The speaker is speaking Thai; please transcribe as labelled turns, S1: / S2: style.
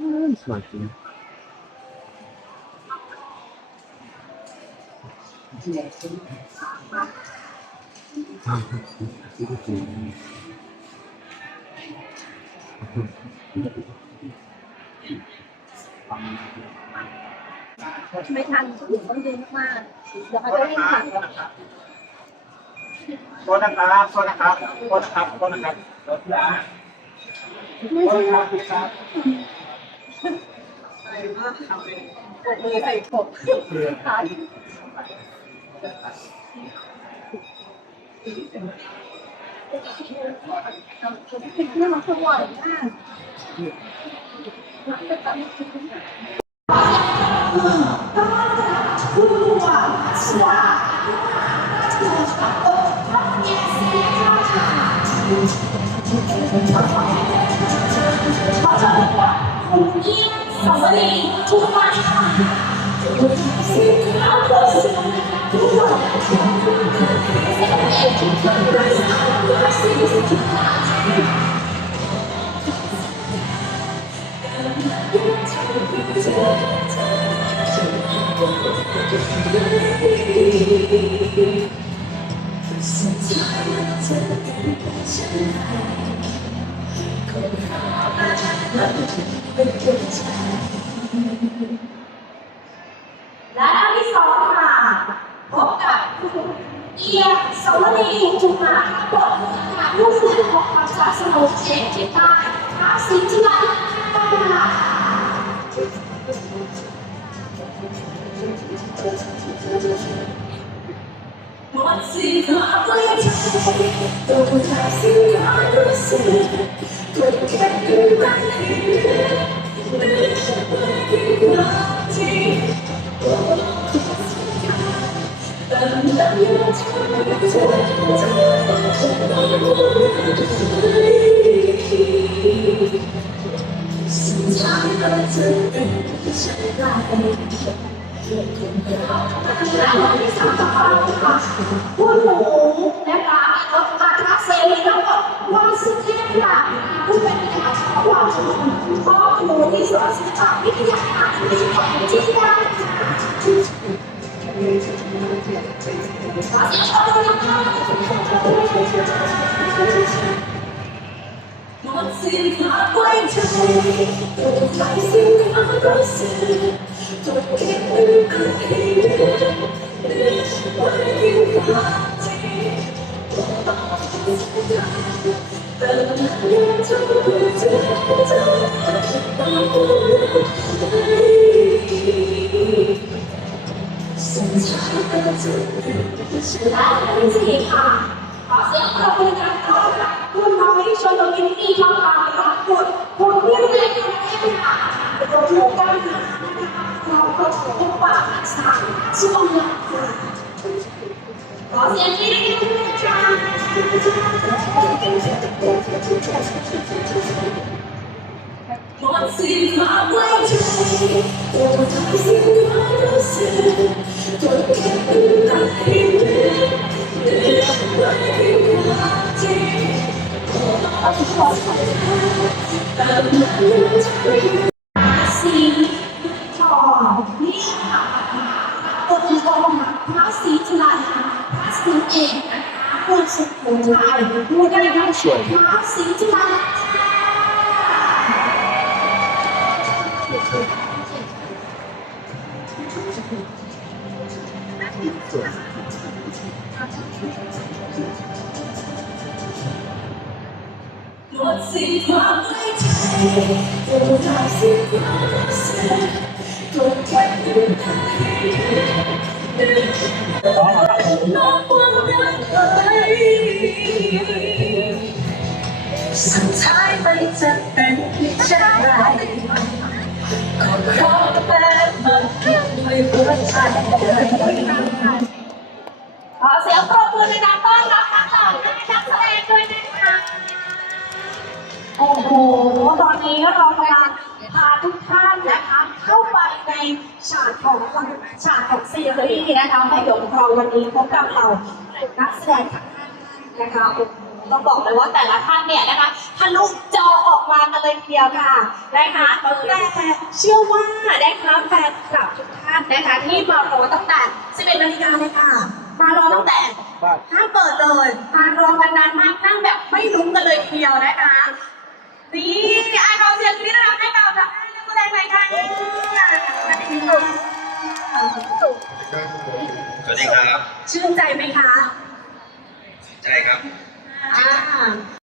S1: Smaczne. Mhm.
S2: ไม่ทันต้องดีมากๆแล้วเขาจะวิ่งผ่าน
S3: โทษนะครับโทษนะครับโทษนะครับโทษนะครับโทษนะครับ
S2: ไม่ใช่
S3: ครับ
S2: ปกมือใส่ปกขาเนี่ยมันคือหวานมาก
S4: สวัสดีทุกท่านและท่านที่สองค่ะพบกับเอีย ตัวเองจงมาปลดหาลูกศิษย์ของพระศาสนาเช็คที่บ้านหาสิ่งที่มันตั้งหลักหมดสิ่งหาเพื่อใจต้องทาสิ่งหาลูกศิษย์ตัวแค่ดูมันเองเลือดเพื่อดีกว่า ผู้หนูนะคะแล้วมาทักเซลแล้วก็ว่าสุดเทพหลักผู้เป็นนักข่าวของพ่อหนูที่สวนศิลปะวิทยาที่ที่ Dancing, I'm going to make the rising of the sea. Don't get me created. It's working party. Don't bother this time. The night to be dead. I'm going สนใจก็จะชื่อได้เป็นสีค่ะขอเสียงปรบมือดังๆกับคุณน้องที่ชวนตัวกินที่ทองคำนะคะคุณคุณเพื่อนเลยค่ะเป็นตัวที่ก้าวหนานะเราก็ถือเป็นปากสามช่องค์หลักค่ะขอเสียงที่ได้ด้วยค่ะหมดสิ้นความไว้ใจตัวทำสิ้นความรู้สึก ส
S2: ี
S4: ทองนี่ค่ะตัวนี้ก็มาพระศรีจุฬาพระศรีเอกนะคะผู้สุโขทัยผู้ได้รับเชิญพระศรีจุฬา หมดสิความไว้ใจจนขาสิความรู้สึกกดแค่ยืนตายเดินนอกความรักสุดท้ายไม่จะเป็นที่ใจก็ขอแบบหมดด้วยหัวใจขอเสียงปรบมือในนาำต้อนรับทั้งสองท่าน โอ้โห ตอนนี้เรากำลังพาทุกท่านนะคะ เข้าไปในฉากของฉากของซีรีส์นะคะไม่ยงครองวันนี้พบกับเรานักแสดงทั้งห้าท่านนะคะ
S2: ต้องบอกเลยว่าแต่ละท่านเนี่ยนะคะทะลุจอออกมากันเลยทีเดียวค่ะนะคะแต่เชื่อว่านะคะแฟนคลับทุกท่านนะคะที่มารอตั้งแต่ 11นาฬิกาเลยค่ะมารอตั้งแต่
S5: บ้าน
S2: ห้ามเปิดเลยมารอกันนานมากนั่งแบบไม่ลุ้มกันเลยทีเดียวนะคะ นี่ไอขอเสียงกรี๊ดรับให้กับทั้งห้านักแสดงหน่อยค่ะสวัสดีค่ะ
S1: สวัสดีครับ
S2: ชื่นใจไหมคะ
S1: ใช่ครับ
S2: อ่า